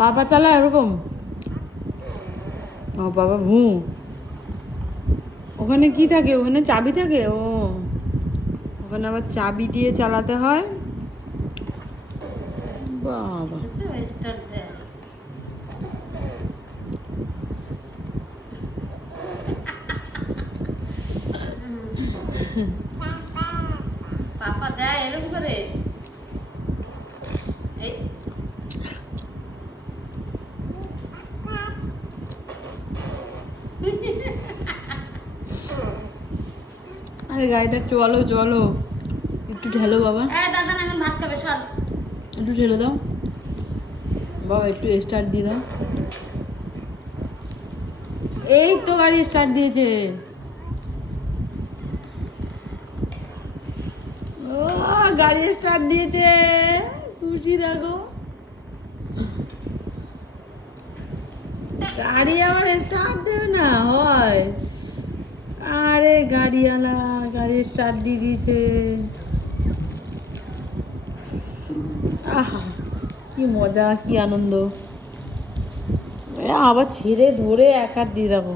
পাপা চালা এরকম। ও বাবা ভু, ওখানে কি থাকে? ওখানে চাবি থাকে? ও ওখানে আবার চাবি দিয়ে চালাতে হয়। বাবা পাপা দেয় এরকম করে। এই আরে গাড়িটা চলো চলো, একটু ঠেলো বাবা, দাদা এখন ভাত খাবে, সর। একটু ঠেলে দাও বাবা, একটু স্টার্ট দিয়ে দাও। এই তো গাড়ি স্টার্ট দিয়েছে। ও গাড়ি স্টার্ট দিয়েছে, খুশি দেখো। গাড়ি আবার স্টার্ট দেবে না হয়? আরে গাড়িওয়ালা গাড়ি স্টার্ট দিয়ে দিয়েছে। আহা কি মজা, কি আনন্দ। আবার ছেড়ে ধরে এক হাত দিয়ে দেখো।